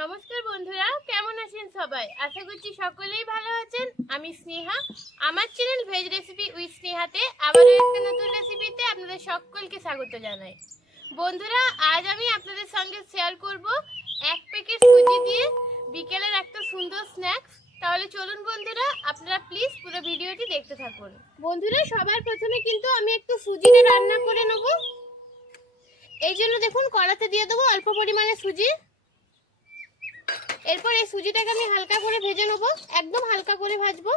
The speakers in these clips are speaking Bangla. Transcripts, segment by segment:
নমস্কার বন্ধুরা, কেমন আছেন সবাই? আশা করছি সকলেই ভালো আছেন। আমি স্নেহা, আমার চ্যানেল ভেজ রেসিপি উইথ স্নেহাতে আবারও একটা নতুন রেসিপিতে আপনাদের সকলকে স্বাগত জানাই। বন্ধুরা, আজ আমি আপনাদের সঙ্গে শেয়ার করব এক প্যাকেট সুজি দিয়ে বিকেলের একটা সুন্দর স্ন্যাক্স। তাহলে চলুন বন্ধুরা, আপনারা প্লিজ পুরো ভিডিওটি দেখতে থাকুন। বন্ধুরা, সবার প্রথমে কিন্তু আমি একটু সুজিটা রান্না করে নেব। এই জন্য দেখুন কড়াতে দিয়ে দেবো অল্প পরিমাণে সুজি। এরপর এই সুজিটাকে আমি হালকা করে ভেজে নেব, একদম হালকা করে ভাজবো।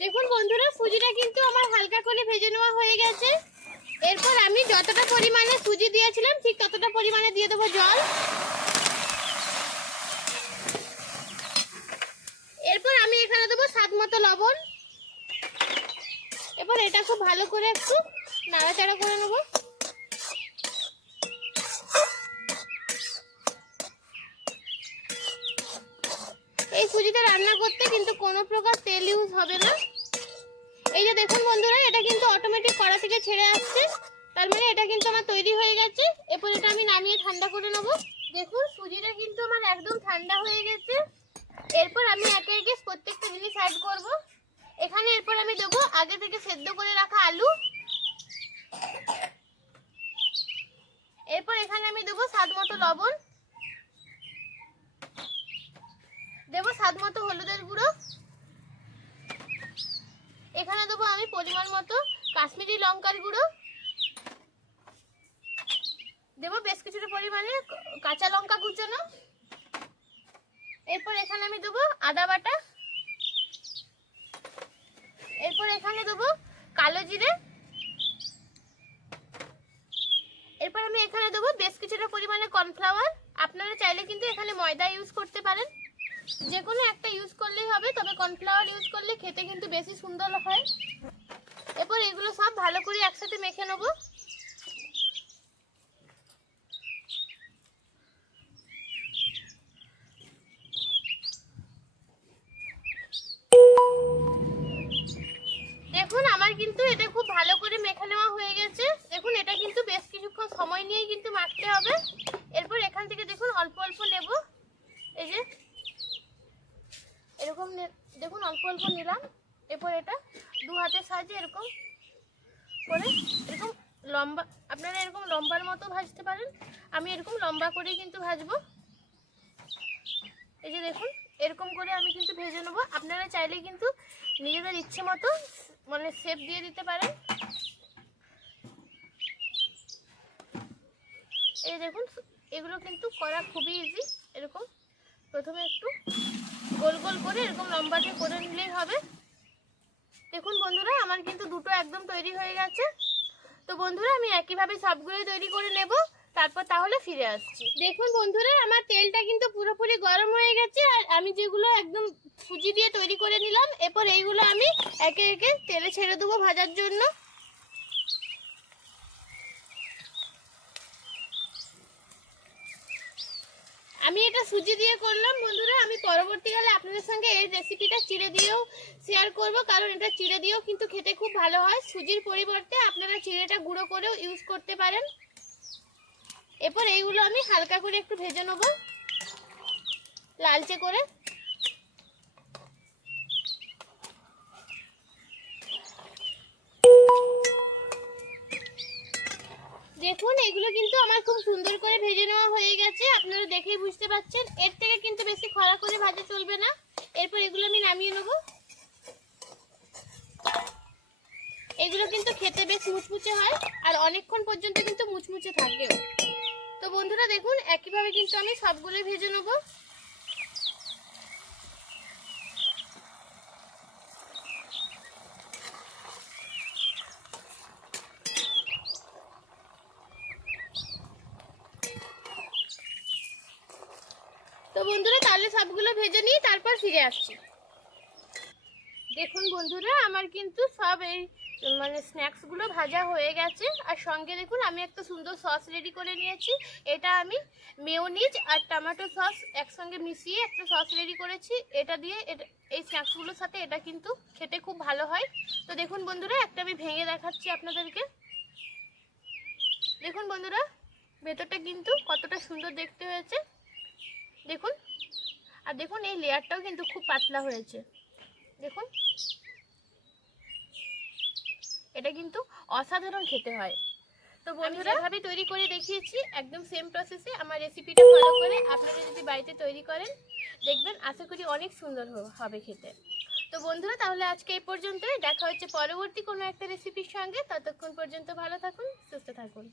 দেখুন বন্ধুরা, সুজিটা কিন্তু আমার হালকা করে ভেজে নেওয়া হয়ে গেছে। এরপর আমি যতটা পরিমাণে সুজি দিয়েছিলাম ঠিক ততটা পরিমাণে দিয়ে দেবো জল। এরপর আমি এখানে দেবো স্বাদ মতো লবণ। এবার এটা খুব ভালো করে একটু নাড়াচাড়া করে নেব। এই সুজিটা রান্না করতে কিন্তু কোনো প্রকার তেল ইউজ হবে না। এই যে দেখুন বন্ধুরা, এটা কিন্তু অটোমেটিক কড়া থেকে ছেড়ে আসছে, তার মানে এটা কিন্তু আমার তৈরি হয়ে গেছে। এরপর এটা আমি নামিয়ে ঠান্ডা করে নেব। দেখুন সুজিটা কিন্তু আমার একদম ঠান্ডা হয়ে গেছে। এরপর আমি একে একে প্রত্যেকটা জিনিস অ্যাড করব। এখানে এরপর আমি দেবো আগে থেকে সেদ্ধ করে রাখা আলু। এরপর এখানে আমি দেবো স্বাদ মতো লবণ, দেবো স্বাদ মতো হলুদের গুঁড়ো। এখানে দেবো আমি পরিমাণ মতো কাশ্মীরি লঙ্কার গুঁড়ো, দেবো বেশ কিছুটা পরিমাণে কাঁচা লঙ্কা কুচানো। এরপর এখানে আমি দেবো আদা বাটা। এরপর এখানে দেবো কালো জিরে। এরপর আমি এখানে দেবো বেশ কিছুটা পরিমাণে কর্নফ্লাওয়ার। আপনারা চাইলে কিন্তু এখানে ময়দা ইউজ করতে পারেন, যে কোনো একটা ইউজ করলেই হবে, তবে কর্নফ্লাওয়ার ইউজ করলে খেতে কিন্তু বেশি সুন্দর হয়। এরপর এগুলো সব ভালো করে একসাথে মেখে নেব। দেখুন আমার কিন্তু এটা খুব ভালো করে মেখে নেওয়া হয়ে গেছে। দেখুন এটা কিন্তু বেশ কিছুক্ষণ সময় নিয়েই কিন্তু মাখতে হবে। এরপর এখান থেকে দেখুন অল্প অল্প নেব, এই যে এরকম দেখুন অল্প অল্প নিলাম। এরপর এটা দু হাতের সাহায্যে এরকম করে এরকম লম্বা, আপনারা এরকম লম্বার মতো ভাজতে পারেন, আমি এরকম লম্বা করেই কিন্তু ভাজবো। এই যে দেখুন এরকম করে আমি কিন্তু ভেজে নেবো। আপনারা চাইলে কিন্তু নিজেদের ইচ্ছে মতো মানে শেপ দিয়ে দিতে পারেন। এই দেখুন এগুলো কিন্তু করা খুবই ইজি। এরকম প্রথমে একটু গোল গোল করে এরকম লম্বাটে করে নিলেই হবে। দেখুন বন্ধুরা, আমার কিন্তু দুটো একদম তৈরি হয়ে গেছে। তো বন্ধুরা, আমি একইভাবে সবগুলোই তৈরি করে নেব, তারপর তাহলে ফিরে আসছি। দেখুন বন্ধুরা, আমার তেলটা কিন্তু পুরোপুরি গরম হয়ে গেছে। আর আমি যেগুলো একদম সুজি দিয়ে তৈরি করে নিলাম, এরপর এইগুলো আমি একে একে তেলে ছেড়ে দেবো ভাজার জন্য। আমি এটা সুজি দিয়ে করলাম বন্ধুরা। আমি পরবর্তীকালে আপনাদের সঙ্গে এই রেসিপিটা চিড়ে দিয়েও শেয়ার করব, কারণ এটা চিড়ে দিয়েও কিন্তু খেতে খুব ভালো হয়। সুজির পরিবর্তে আপনারা চিড়েটা গুঁড়ো করেও ইউজ করতে পারেন। এরপর এইগুলো আমি হালকা করে একটু ভেজে নেব লালচে করে। দেখুন এগুলো কিন্তু আমার খুব সুন্দর করে ভেজে নেওয়া হয়ে গেছে, আপনারা দেখেই বুঝতে পারছেন। এর থেকে কিন্তু বেশি খরা করে ভাজা চলবে না। এরপর এগুলো আমি নামিয়ে নেব। এগুলো কিন্তু খেতে বেশ মুচমুচে হয়, আর অনেকক্ষণ পর্যন্ত কিন্তু মুচমুচে থাকেও। তো বন্ধুরা দেখুন একইভাবে কিন্তু আমি সবগুলোই ভেজে নেব। তো বন্ধুরা তাহলে সবগুলো ভেজে নিই, তারপর ফিরে আসছি। দেখুন বন্ধুরা, আমার কিন্তু সব এই মানে স্ন্যাক্সগুলো ভাজা হয়ে গেছে। আর সঙ্গে দেখুন আমি একটা সুন্দর সস রেডি করে নিয়েছি। এটা আমি মেয়োনিজ আর টমেটো সস একসঙ্গে মিশিয়ে একটা সস রেডি করেছি। এটা দিয়ে এই স্ন্যাক্সগুলোর সাথে এটা কিন্তু খেতে খুব ভালো হয়। তো দেখুন বন্ধুরা, একটা আমি ভেঙে দেখাচ্ছি আপনাদেরকে। দেখুন বন্ধুরা, ভেতরটা কিন্তু কতটা সুন্দর দেখতে হয়েছে দেখুন। আর দেখুন এই লেয়ারটাও কিন্তু খুব পাতলা হয়েছে দেখুন। এটা কিন্তু অসাধারণ খেতে হয়। তো বন্ধুরা, যেভাবে তৈরি করে দেখিয়েছি একদম সেম প্রসেসে আমার রেসিপিটা ফলো করে আপনারা যদি বাড়িতে তৈরি করেন দেখবেন আশা করি অনেক সুন্দর হবে খেতে। তো বন্ধুরা, তাহলে আজকে এই পর্যন্তই। দেখা হচ্ছে পরবর্তী কোনো একটা রেসিপির সঙ্গে। ততক্ষণ পর্যন্ত ভালো থাকুন, সুস্থ থাকুন।